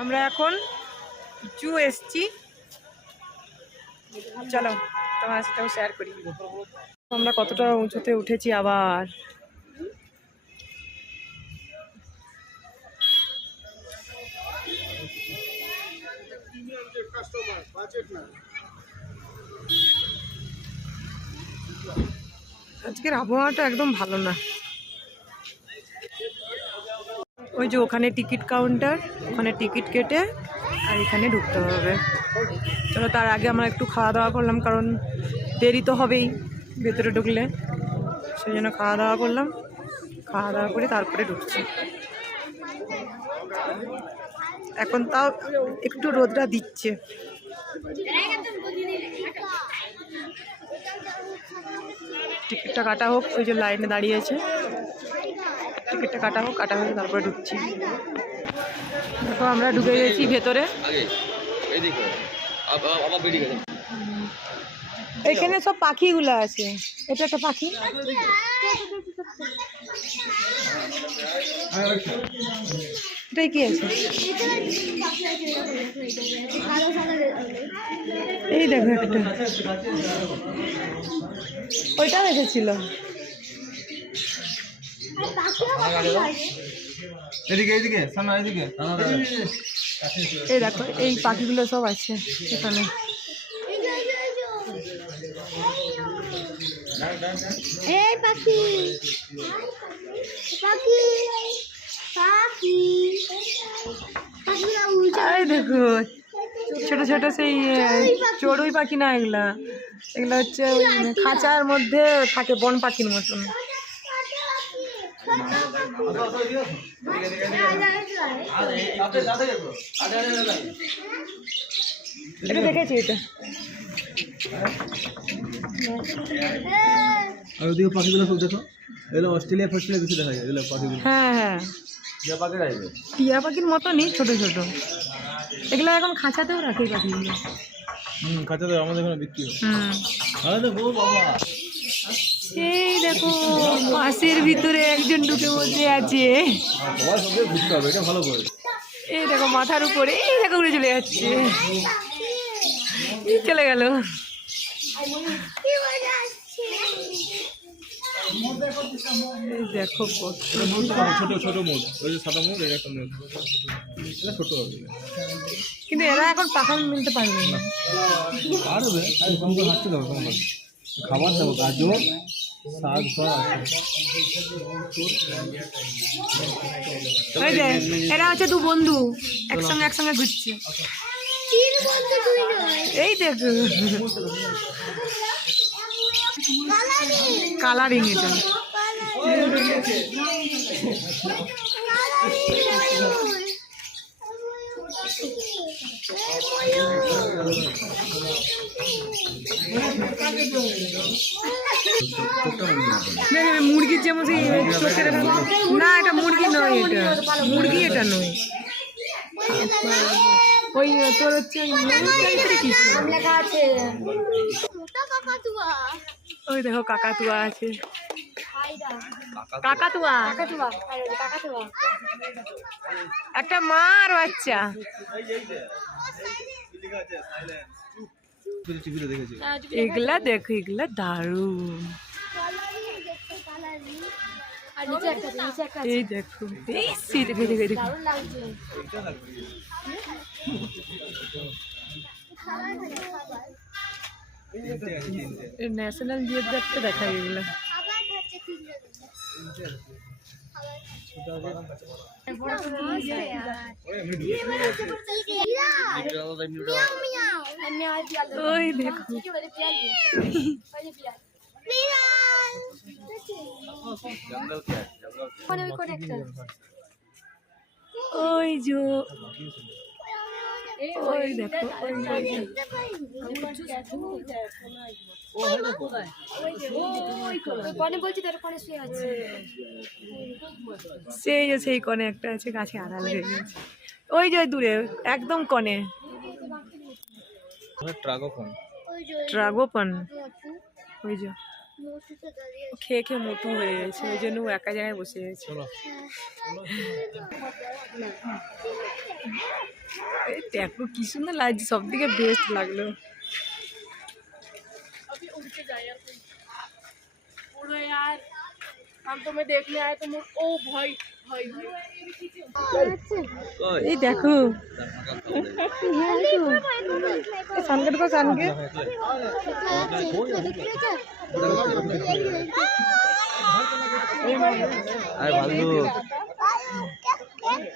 আমরা এখন জু এসছি, চলো তোমার সাথেও শেয়ার করি আমরা কতটা উঁচুতে উঠেছি। আবার আজকের আবহাওয়াটা একদম ভালো না। ওই যে ওখানে টিকিট কাউন্টার, ওখানে টিকিট কেটে আর এখানে ঢুকতে হবে। চলো তার আগে আমরা একটু খাওয়া দাওয়া করলাম, কারণ দেরি তো হবেই ভেতরে ঢুকলে, সেই জন্য খাওয়া দাওয়া করলাম। খাওয়া দাওয়া করে তারপরে ঢুকছি। এখন তাও একটু রোদটা দিচ্ছে। টিকিটটা কাটা হোক, ওই যে লাইনে দাঁড়িয়ে আছে, টিকিটটা কাটা হোক, কাটা হয়ে তারপরে ঢুকছি। দেখো আমরা ঢুকে গেছি ভেতরে। এখানে সব পাখিগুলো আছে। এটা একটা পাখি, এটাই কি আছে? এই দেখো একটা, ওইটাও এসেছিল। এই দেখো এই পাখিগুলো সব আছে এখানে। এই পাখি পাখি পাখি এই দেখো ছোট ছোট সেই চড়ুই পাখি না, এগুলা এগুলা হচ্ছে ওই খাঁচার মধ্যে থাকে, বন পাখির মতন। এটা দেখেছি, এটা আর ওদিকে পাখিগুলো সব দেখো, এগুলো অস্ট্রেলিয়া ফস্ট্রেলিয়া কিছু দেখা যায় এগুলো পাখিগুলো। হ্যাঁ হ্যাঁ, টিয়া পাখির মতনই ছোট ছোট। এগুলো এখন খাঁচাতেও রাখে এই পাখিগুলো। খাঁচাতে আমাদের এখানে বিক্রি হয়। আরে দেখো বাবা, এই দেখো মাছের ভিতরে একজন ঢুকে বসে আছে। সবাই সব ঘুরতে হবে, এটা ভালো করে। এই দেখো মাথার উপরে, এই দেখো উড়ে চলে যাচ্ছে, চলে গেল। দেখো কত ছোট ছোট মোড়, ওই যে সাদা মোড়, এই একটা মোড়, এটা ছোট হবে। কিন্তু এরা এখন পাখা মিলতে পারবে না। পারবে, আর কম করে হাঁটতে দেবো, কম করে খাবার দেবো, গাজর শাক সব আছে। ওই যে এরা হচ্ছে দু বন্ধু, একসঙ্গে ঘুরছে। এই দেখো কালারিং, এটা মুরগির যেমন চোখের, না এটা মুরগি নয়, এটা মুরগি, এটা নয়। ওই তোর হচ্ছে ওই দেখো কাকাতুয়া আছে, কাকাতুয়া একটা মা আর বাচ্চা। এগুলা দেখো, এগুলা দারুন। এই দেখো, এই দেখো দেখো দেখো, ন্যাশনাল জিওগ্রাফিতে দেখা এগুলো। ওই দেখো ওই যে ওই দেখো, সেই কনে একটা আছে, গাছে আড়াল হয়ে গেছে। ওই যে দূরে একদম কনে ট্রাগোপন, ওই যে মোটুতে দাঁড়িয়ে আছে। খেয়ে খেয়ে মোটু হয়ে গেছে, ওই জন্য ও একা জায়গায় বসে গেছে। চলো এই দেখো কি সুন্দর লাগছে, সব থেকে বেস্ট লাগলো। এই দেখো সানকে দেখো সানকে আরে ভালো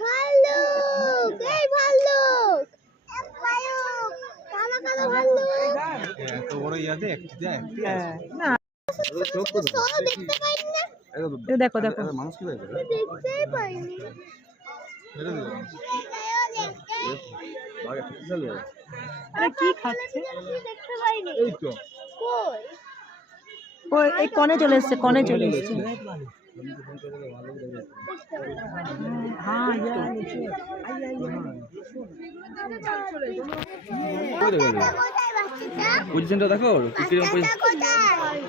ভাল্লুক, এই ভাল্লুক, এক ভাল্লুক, কালো কালো ভাল্লুক। এত বড় ইয়াতে একটি দেয় না চোখ তো চলো দেখতে পাইনি না, এই দেখো দেখো মানুষ কি দেখবে দেখতেই পাইনি। এটা দিল ভাগে ঠিক চলে আরে কি খাচ্ছে দেখতে পাইনি। এই তো কই? ও এই কনে চলে এসছে, কনে চলে এসছে। হ্যাঁ কোথায় বাচ্চাটা? পজিশনটা দেখো কিরকম বাচ্চাটা কোথায়?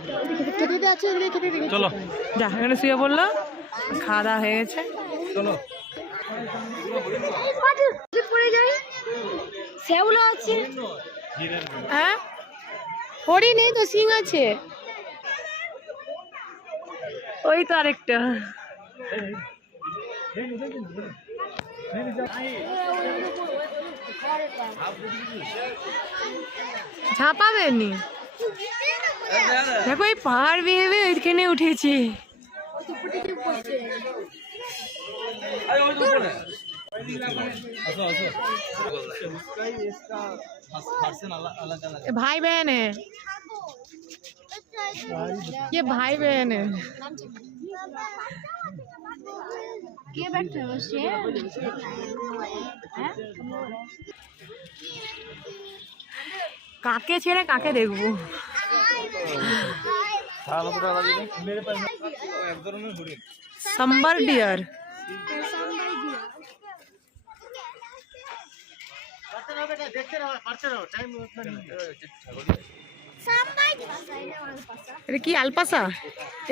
খেতে আছে, খেতে দে। চলো যা এখানে শুয়ে পড়লো, খাওয়া দাওয়া হয়ে গেছে। চলো এই পাটি পড়ে যাই। শ্যাওলা আছে। হ্যাঁ হরিণ নেই তো, সিং আছে। ওই তো আরেকটা। ঝাঁপাবেনি, দেখো এই পাহাড় বেয়ে বেয়ে ওইখানে উঠেছে। ये भाई बहन है, ये भाई बहन है। কে बैठे हो से? কাকে ছেড়ে কাকে দেখবো। সম্বার ডিয়ার, এটা কি আলপাসা?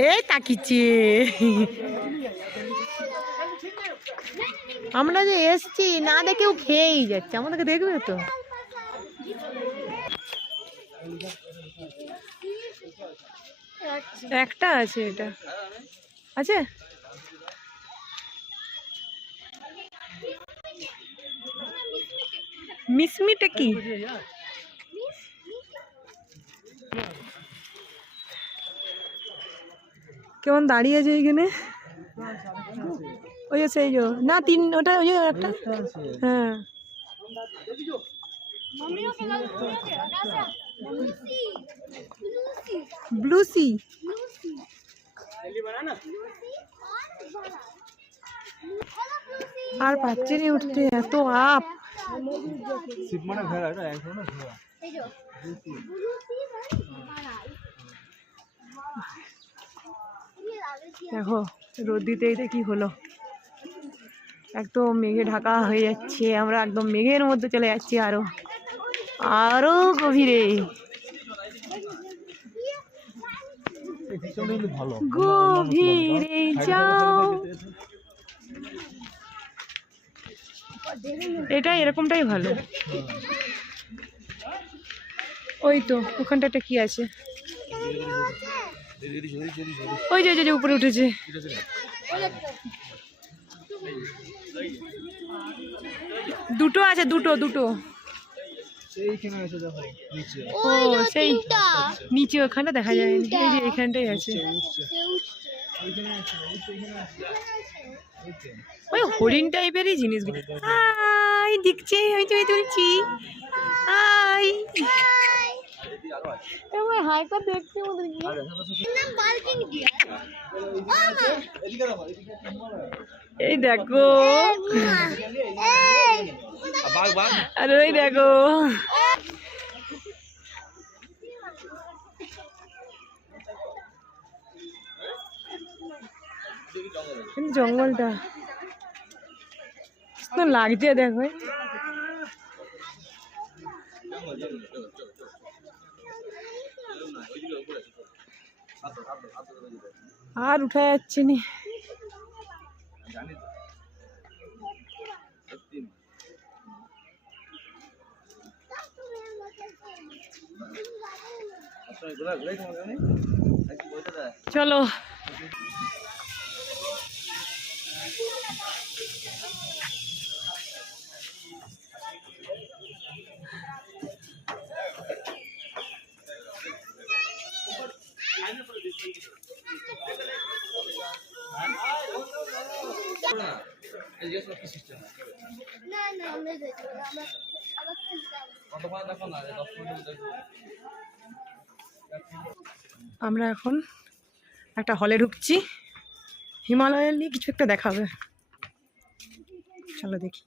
এই তাকিচ্ছে। আমরা যে এসছি না দেখেও খেয়েই যাচ্ছে, আমাদেরকে দেখবে তো। একটা আছে, এটা আছে। মিসমিটা কি? কেমন দাঁড়িয়ে আছে ওইখানে? ওই যে সেই যে না তিন, ওটা ওই যে একটা। হ্যাঁ ব্লুসি। আর পাচ্ছে নি উঠতে, এত আপ। শিব মানে ঘোড়া, এটা এক ধরনের ঘোড়া। দেখো রোদ দিতেই তো কি হলো, একদম মেঘে ঢাকা হয়ে যাচ্ছে, আমরা একদম মেঘের মধ্যে চলে যাচ্ছি আরো আরো গভীরে। ভালো গভীরে যাও, এটা এরকমটাই ভালো। ওই তো ওখানটা কি আছে, ওই যে উপরে উঠেছে। দুটো আছে, দুটো দুটো। সেইখানে আছে দেখো নিচে। ও সেই নিচে ওখানটা দেখা যায়নি, এই যে এখানটাই আছে। ওই হরিণ টাইপেরই জিনিসগুলো। আই দেখছে, আমি তুমি তুলছি। আই হাই করে দেখছি ওদের কি। বাল্কিং দিয়া। এই দেখো, এই আর ওই দেখো জঙ্গলটা তো লাগছে, দেখো আর উঠা যাচ্ছে নি। চলো না না আমরা দেখো আমরা আবার খেলতে যাবো। আমরা এখন একটা হলে ঢুকছি, হিমালয়ের নিয়ে কিছু একটা দেখাবে, চলো দেখি।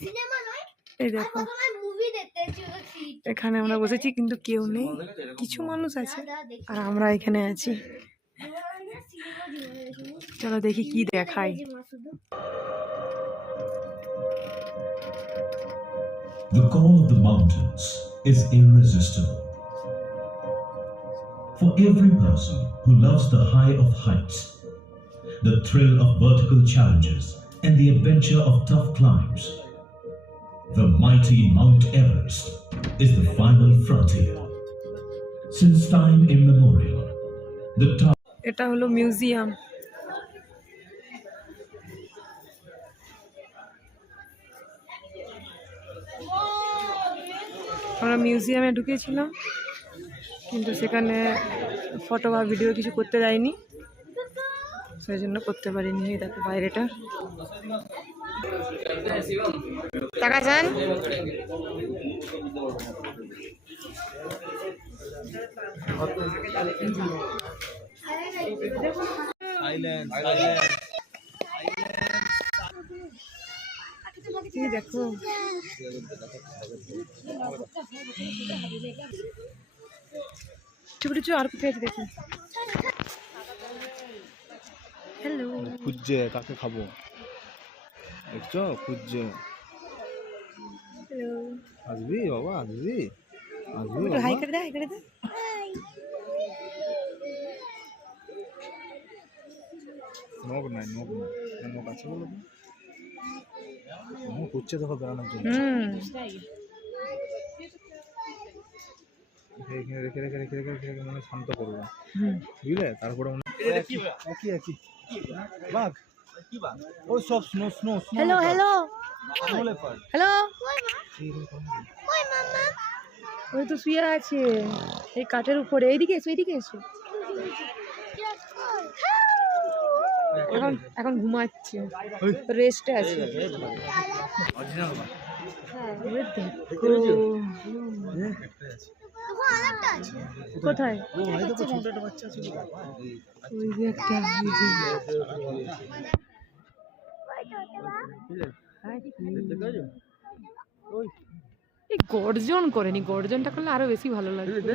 সিনেমা নয়, এই দেখো মুভি দেখতে চলেছি। এখানে আমরা বসেছি কিন্তু কেউ নেই, কিছু মানুষ আছে আর আমরা এখানে আছি। চলো দেখি কি দেখায়। The call of the mountains is irresistible. For every person who loves the high of heights, the thrill of vertical challenges, and the adventure of tough climbs, the mighty Mount Everest is the final frontier. Since time immemorial, the top এটা হলো museum. আমরা মিউজিয়ামে ঢুকেছিলাম কিন্তু সেখানে photo বা video কিছু করতে দেয়নি, সেই জন্য করতে পারিনি। এই দেখো বাইরেটা, টাকা যান। এই দেখো ছোট ছোট আর কোথায় আছে দেখি। হ্যালো, খুঁজছে কাকে খাবো, দেখছো খুঁজছে। হ্যালো, আসবি বাবা, আসবি আসবি একটু হাই করে দে, হাই করে দে। নখ নাই, নখ নাই, নখ আছে বলো তো। খুঁজছে দেখো বেড়ানোর জন্য। এখানে রেখে রেখে রেখে রেখে রেখে মানে শান্ত করবো, বুঝলে? তারপরে একই একই বাঘ, ওই সব snow snow snow. Hello hello hello, ওই তো শুয়ে আছে এই কাঠের উপরে। এইদিকে এসো, এইদিকে এসো। এখন এখন ঘুমাচ্ছে, রেস্টে আছে। কোথায়? ওই যে একটা এই গর্জন করেনি, গর্জনটা করলে আরো বেশি ভালো লাগবে।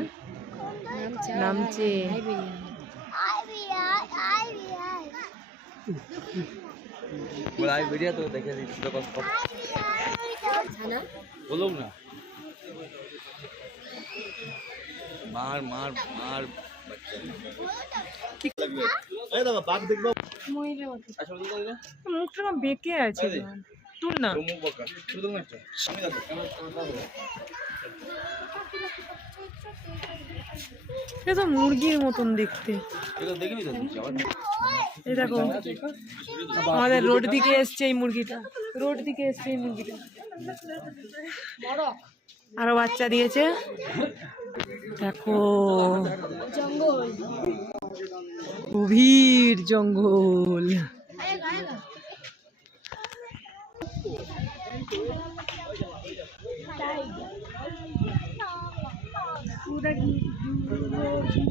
নামছে তো দেখে দিচ্ছি বলুন না, মার মার মার বাঘ দেখবো। মুখটা না বেঁকে আছে, তুল না। এটা তো মুরগির মতন দেখতে। এই দেখো আমাদের রোড দিকে এসছে এই মুরগিটা, রোড দিকে এসছে এই মুরগিটা। আরো বাচ্চা দিয়েছে, দেখো গভীর জঙ্গল। पूरा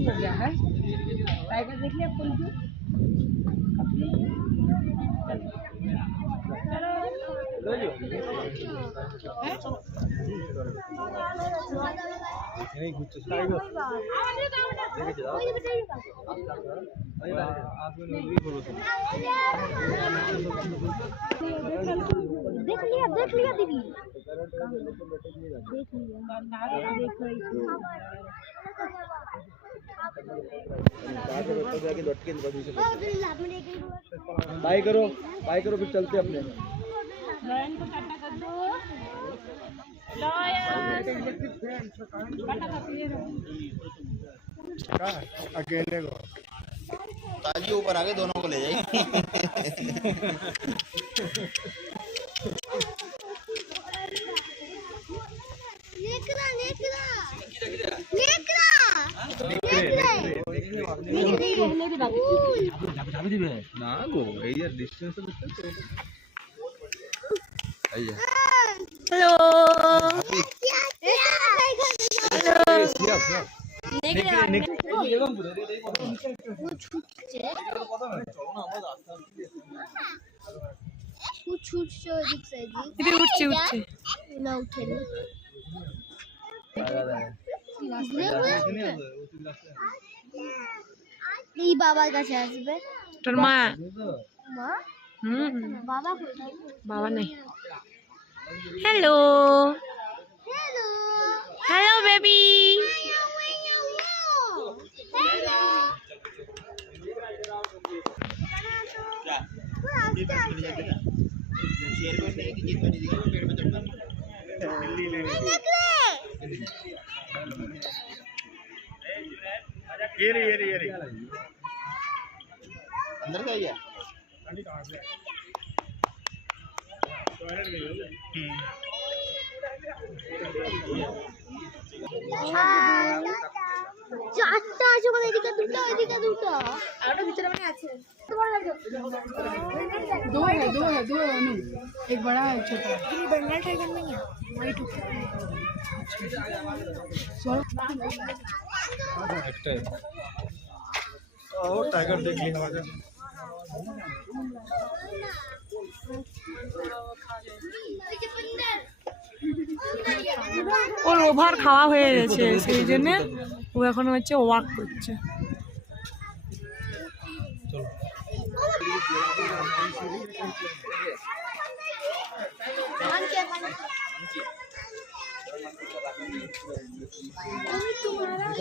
हो गया है, टाइगर देख लिया फुल। এখানেই ঘুরছে देख लिया दीदी बाय करो फिर चलते अपने अकेले को ताजी ऊपर आगे दोनों को ले जाएंगे। ना गो ये डिस्टेंस हेलो ছুটছে ওদিক সাইডে দিদি উঠছে উঠছে না উঠেনি এই বাবার কাছে আসবে তোর মা মা হুম বাবা কোথায় বাবা নেই হ্যালো হ্যালো হ্যালো বেবি ये अंदर का ही है। চারটা আছে মানে এদিকে দুটো আরো ভিতরে মানে আছে दो है अनु एक बड़ा है छोटा ये बंगला टाइगर नहीं है वाइट और टाइगर देख लिया हमारे ওর ওভার খাওয়া হয়ে গেছে সেই জন্য ও এখন হচ্ছে ওয়াক করছে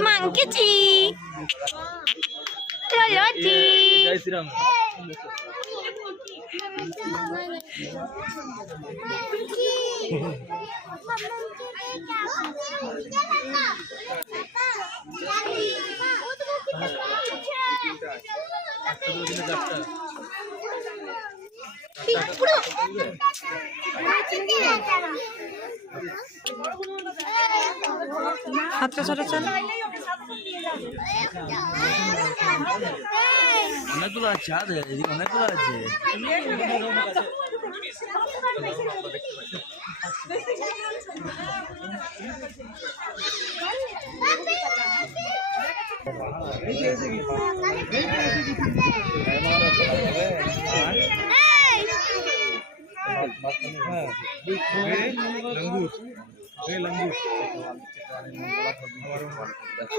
মাংকিচি ললচি जय श्री राम হাতটা ছোট চল অনেকগুলো আছে অনেকগুলো আছে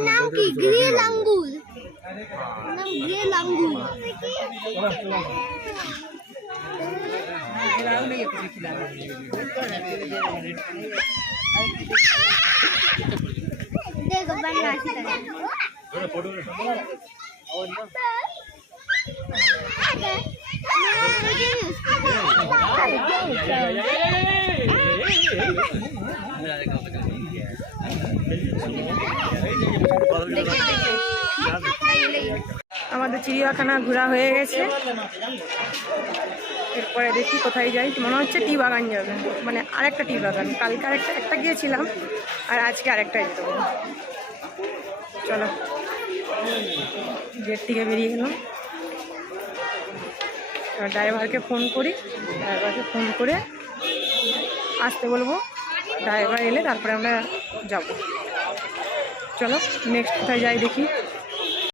नाम की ग्रे लंगूर नाम ग्रे लंगूर देखो बनना আমাদের চিড়িয়াখানা ঘোরা হয়ে গেছে এরপরে দেখি কোথায় যাই মনে হচ্ছে টি বাগান যাবে মানে আরেকটা টি বাগান কালকে একটা গিয়েছিলাম আর আজকে আরেকটা যেতে পারবো চলো গেট থেকে বেরিয়ে গেলাম ড্রাইভারকে ফোন করি ড্রাইভারকে ফোন করে আসতে বলবো ড্রাইভার এলে তারপরে আমরা যাব চলো নেক্সট কোথায় যাই দেখি